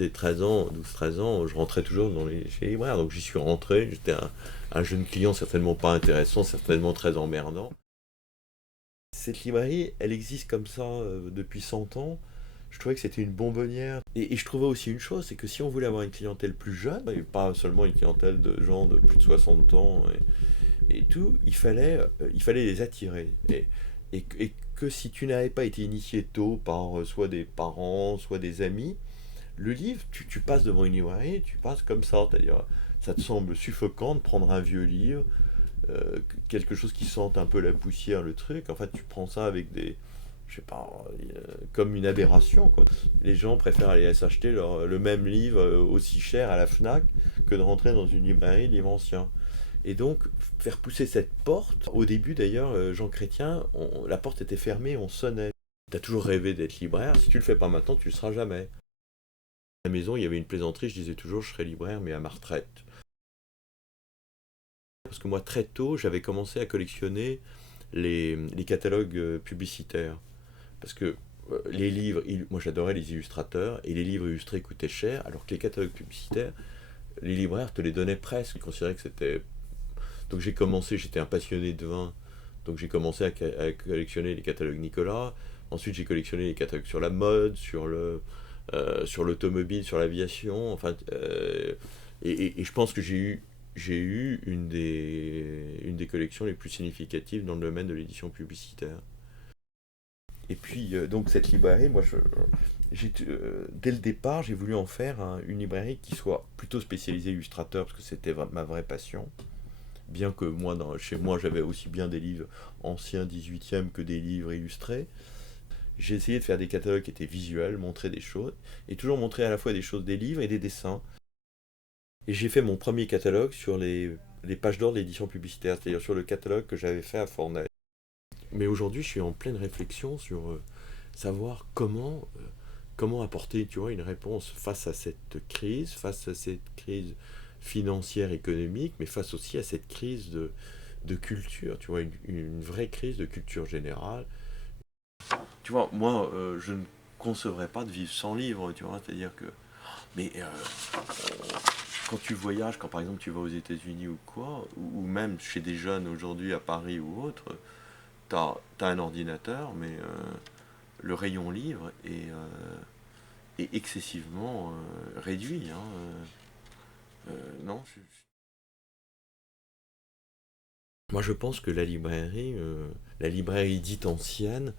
dès 13 ans, 12-13 ans, je rentrais toujours chez les libraires. Donc j'y suis rentré, j'étais un jeune client certainement pas intéressant, certainement très emmerdant. Cette librairie, elle existe comme ça depuis 100 ans. Je trouvais que c'était une bonbonnière. Et je trouvais aussi une chose, c'est que si on voulait avoir une clientèle plus jeune, et pas seulement une clientèle de gens de plus de 60 ans et tout, il fallait les attirer. Et que si tu n'avais pas été initié tôt par soit des parents, soit des amis, le livre, tu passes devant une librairie, tu passes comme ça. C'est-à-dire, ça te semble suffocant de prendre un vieux livre, quelque chose qui sente un peu la poussière, le truc. En fait, tu prends ça avec je sais pas, comme une aberration, quoi. Les gens préfèrent aller s'acheter le même livre aussi cher à la Fnac que de rentrer dans une librairie de livres anciens. Et donc, faire pousser cette porte, au début d'ailleurs, Jean Chrétien, la porte était fermée, on sonnait. T'as toujours rêvé d'être libraire, si tu le fais pas maintenant, tu le seras jamais. À la maison, il y avait une plaisanterie, je disais toujours, je serai libraire, mais à ma retraite. Parce que moi, très tôt, j'avais commencé à collectionner les catalogues publicitaires. Parce que les livres, moi j'adorais les illustrateurs, et les livres illustrés coûtaient cher, alors que les catalogues publicitaires, les libraires te les donnaient presque. Ils considéraient que c'était. Donc j'ai commencé, j'étais un passionné de vin, donc j'ai commencé à collectionner les catalogues Nicolas. Ensuite j'ai collectionné les catalogues sur la mode, sur l'automobile, sur l'aviation. Enfin, et je pense que j'ai eu une des collections les plus significatives dans le domaine de l'édition publicitaire. Et puis, donc cette librairie, moi, dès le départ, j'ai voulu en faire une librairie qui soit plutôt spécialisée illustrateur, parce que c'était ma vraie passion. Bien que moi, chez moi, j'avais aussi bien des livres anciens 18e que des livres illustrés. J'ai essayé de faire des catalogues qui étaient visuels, montrer des choses, et toujours montrer à la fois des choses, des livres et des dessins. Et j'ai fait mon premier catalogue sur les pages d'or de l'édition publicitaire, c'est-à-dire sur le catalogue que j'avais fait à Fornay. Mais aujourd'hui, je suis en pleine réflexion sur savoir comment apporter, tu vois, une réponse face à cette crise, face à cette crise financière, économique, mais face aussi à cette crise de culture, tu vois, une vraie crise de culture générale. Tu vois, moi, je ne concevrais pas de vivre sans livre, tu vois, c'est-à-dire que. Mais quand tu voyages, quand par exemple tu vas aux États-Unis ou quoi, ou même chez des jeunes aujourd'hui à Paris ou autre, t'as un ordinateur, mais le rayon livre est excessivement réduit. Hein, non, moi je pense que la librairie dite ancienne,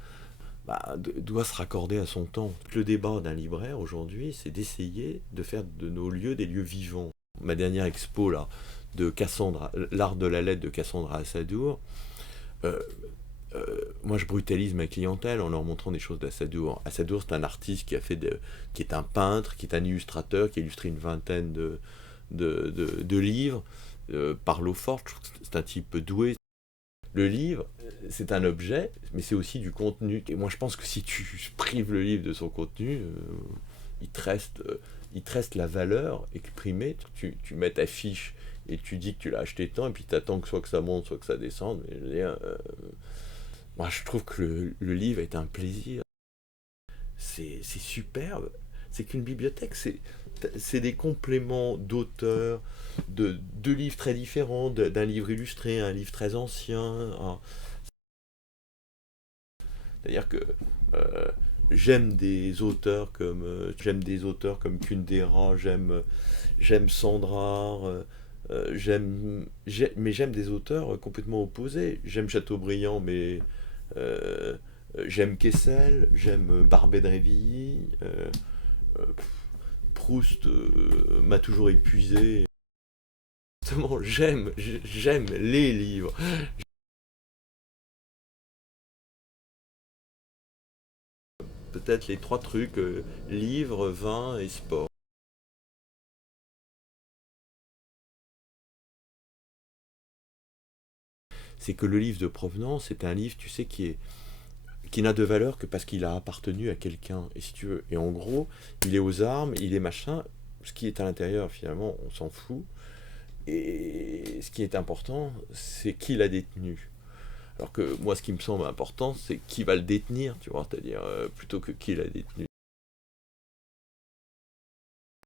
bah, doit se raccorder à son temps. Le débat d'un libraire aujourd'hui, c'est d'essayer de faire de nos lieux des lieux vivants. Ma dernière expo là, de Cassandra, l'art de la lettre de Cassandra Assadour, euh, moi je brutalise ma clientèle en leur montrant des choses d'Assadour. Assadour, c'est un artiste qui est un peintre, qui est un illustrateur, qui a illustré une vingtaine de livres par l'eau forte. Je trouve que c'est un type doué. Le livre, c'est un objet, mais c'est aussi du contenu. Et moi, je pense que si tu prives le livre de son contenu, il te reste la valeur exprimée. Tu mets ta fiche et tu dis que tu l'as acheté tant, et puis tu attends que soit que ça monte, soit que ça descende. Mais, moi, je trouve que le livre est un plaisir. C'est superbe. C'est qu'une bibliothèque, c'est des compléments d'auteurs, de deux livres très différents, d'un livre illustré, un livre très ancien. C'est-à-dire que euh, j'aime des auteurs comme Kundera, j'aime Sandrard, mais j'aime des auteurs complètement opposés. J'aime Chateaubriand, mais euh, j'aime Kessel, j'aime Barbet de Révilly. Euh, Proust m'a toujours épuisé. Justement, j'aime les livres. Peut-être les trois trucs, livres, vin et sport. C'est que le livre de provenance, c'est un livre, tu sais, qui n'a de valeur que parce qu'il a appartenu à quelqu'un. Et si tu veux, et en gros, il est aux armes, il est machin. Ce qui est à l'intérieur, finalement, on s'en fout. Et ce qui est important, c'est qui l'a détenu. Alors que moi, ce qui me semble important, c'est qui va le détenir, tu vois, c'est-à-dire plutôt que qui l'a détenu.